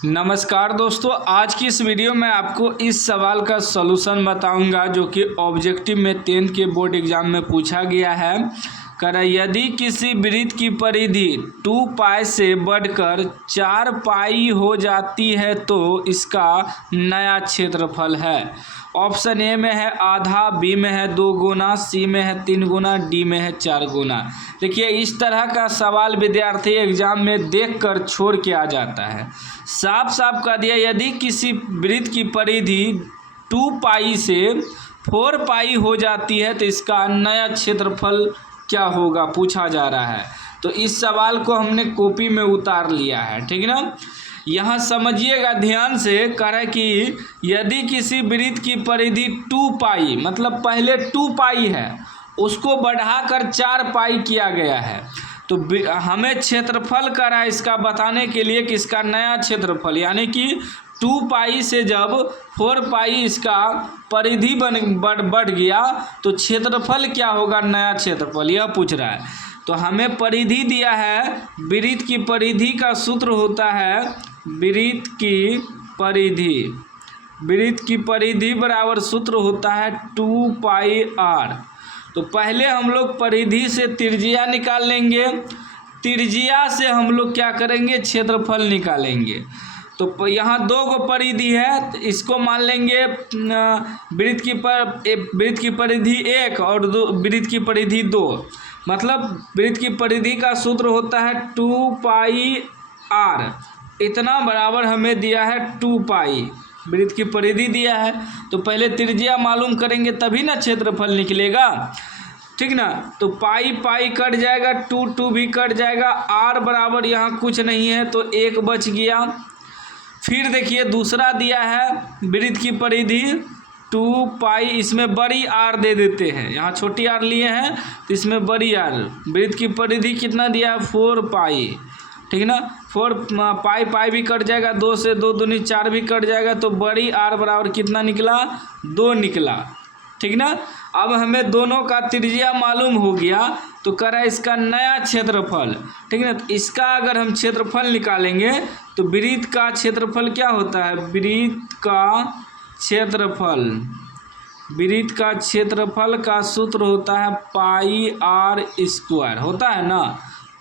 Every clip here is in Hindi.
नमस्कार दोस्तों, आज की इस वीडियो में आपको इस सवाल का सलूशन बताऊंगा जो कि ऑब्जेक्टिव में 10th के बोर्ड एग्जाम में पूछा गया है। यदि किसी वृत्त की परिधि 2 पाई से बढ़कर 4 पाई हो जाती है तो इसका नया क्षेत्रफल है। ऑप्शन ए में है आधा, बी में है 2 गुना, सी में है 3 गुना, डी में है 4 गुना। देखिए, इस तरह का सवाल विद्यार्थी एग्जाम में देखकर छोड़ के आ जाता है। साफ साफ कह दिया, यदि किसी वृत्त की परिधि 2 पाई से 4 पाई हो जाती है तो इसका नया क्षेत्रफल क्या होगा, पूछा जा रहा है। तो इस सवाल को हमने कॉपी में उतार लिया है, ठीक है ना। यहाँ समझिएगा ध्यान से, कह रहा है कि यदि किसी वृत्त की परिधि 2 पाई, मतलब पहले 2 पाई है, उसको बढ़ाकर 4 पाई किया गया है, तो हमें क्षेत्रफल कर रहा है इसका बताने के लिए कि इसका नया क्षेत्रफल, यानी कि 2 पाई से जब 4 पाई इसका परिधि बढ़ गया तो क्षेत्रफल क्या होगा, नया क्षेत्रफल, यह पूछ रहा है। तो हमें परिधि दिया है, वृत्त की परिधि का सूत्र होता है वृत्त की परिधि बराबर सूत्र होता है 2 पाई r। तो पहले हम लोग परिधि से त्रिज्या निकाल लेंगे, त्रिज्या से हम लोग क्या करेंगे, क्षेत्रफल निकालेंगे। तो यहाँ 2 गो परिधि है, तो इसको मान लेंगे वृत्त की परिधि 1 और वृत्त की परिधि 2। मतलब वृत्त की परिधि का सूत्र होता है 2 पाई r, इतना बराबर हमें दिया है 2 पाई, वृत्त की परिधि दिया है। तो पहले त्रिज्या मालूम करेंगे तभी ना क्षेत्रफल निकलेगा, ठीक ना। तो पाई पाई कट जाएगा, 2 भी कट जाएगा, r बराबर यहाँ कुछ नहीं है तो 1 बच गया। फिर देखिए दूसरा दिया है वृत्त की परिधि 2 पाई, इसमें बड़ी r दे देते हैं, यहाँ छोटी r लिए हैं तो इसमें बड़ी r। वृत्त की परिधि कितना दिया है, 4 पाई, ठीक है ना। 4 पाई पाई भी कट जाएगा, 2 से 2 दूनी 4 भी कट जाएगा, तो बड़ी r बराबर कितना निकला, 2 निकला, ठीक ना। अब हमें दोनों का त्रिज्या मालूम हो गया तो कह रहा है इसका नया क्षेत्रफल, ठीक है ना। तो इसका अगर हम क्षेत्रफल निकालेंगे तो वृत्त का क्षेत्रफल क्या होता है, वृत्त का क्षेत्रफल का सूत्र होता है पाई r स्क्वायर, होता है ना,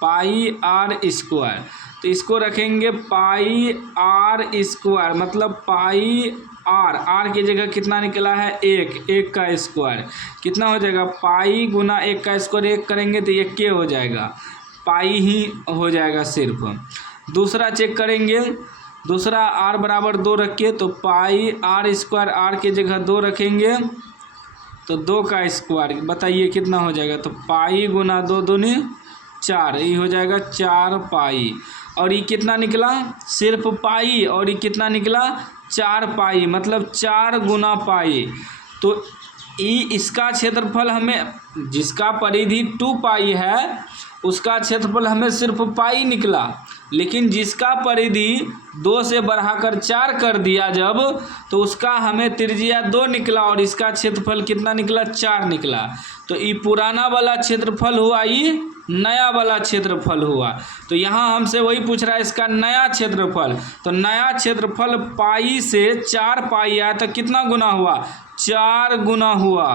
पाई r स्क्वायर। तो इसको रखेंगे पाई r स्क्वायर, मतलब पाई r की जगह कितना निकला है, 1 का स्क्वायर, कितना हो जाएगा, पाई गुना 1 का स्क्वायर 1 करेंगे तो 1 के हो जाएगा, पाई ही हो जाएगा सिर्फ। दूसरा चेक करेंगे, दूसरा r बराबर 2 रखिए, तो पाई r स्क्वायर, r की जगह 2 रखेंगे तो 2 का स्क्वायर, बताइए कितना हो जाएगा, तो पाई गुना 2 दूनी 4, ये हो जाएगा 4 पाई। और ये कितना निकला, सिर्फ पाई, और ये कितना निकला, 4 पाई, मतलब 4 गुना पाई। तो इसका क्षेत्रफल हमें, जिसका परिधि 2 पाई है उसका क्षेत्रफल हमें सिर्फ पाई निकला, लेकिन जिसका परिधि 2 से बढ़ाकर 4 कर दिया जब, तो उसका हमें त्रिज्या 2 निकला और इसका क्षेत्रफल कितना निकला, 4 निकला। तो ये पुराना वाला क्षेत्रफल हुआ, ये नया वाला क्षेत्रफल हुआ। तो यहाँ हमसे वही पूछ रहा है इसका नया क्षेत्रफल। तो नया क्षेत्रफल पाई से 4 पाई आया तो कितना गुना हुआ, 4 गुना हुआ,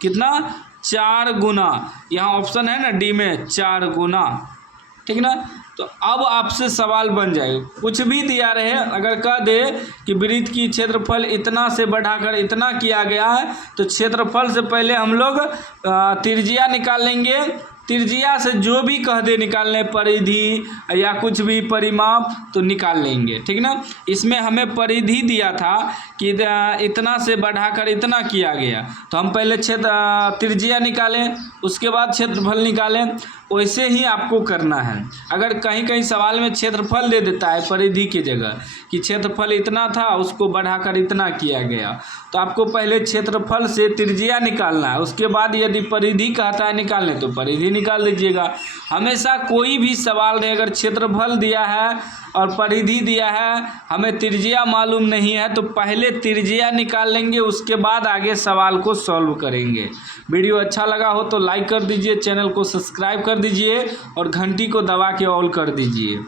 कितना, 4 गुना। यहाँ ऑप्शन है ना डी में, 4 गुना, ठीक ना। तो अब आपसे सवाल बन जाएगा, कुछ भी दिया रहे, अगर कह दे कि वृत्त की क्षेत्रफल इतना से बढ़ाकर इतना किया गया है तो क्षेत्रफल से पहले हम लोग त्रिज्या निकाल लेंगे, त्रिज्या से जो भी कह दे निकालने, परिधि या कुछ भी परिमाप, तो निकाल लेंगे, ठीक ना। इसमें हमें परिधि दिया था कि इतना से बढ़ाकर इतना किया गया, तो हम पहले त्रिज्या निकालें, उसके बाद क्षेत्रफल निकालें, वैसे ही आपको करना है। अगर कहीं कहीं सवाल में क्षेत्रफल दे देता है परिधि की जगह कि क्षेत्रफल इतना था उसको बढ़ाकर इतना किया गया, तो आपको पहले क्षेत्रफल से त्रिज्या निकालना है, उसके बाद यदि परिधि कहता है निकालने तो परिधि निकाल दीजिएगा। हमेशा कोई भी सवाल रहे, अगर क्षेत्रफल दिया है और परिधि दिया है, हमें त्रिज्या मालूम नहीं है, तो पहले त्रिज्या निकाल लेंगे, उसके बाद आगे सवाल को सॉल्व करेंगे। वीडियो अच्छा लगा हो तो लाइक कर दीजिए, चैनल को सब्सक्राइब कर दीजिए और घंटी को दबा के ऑल कर दीजिए।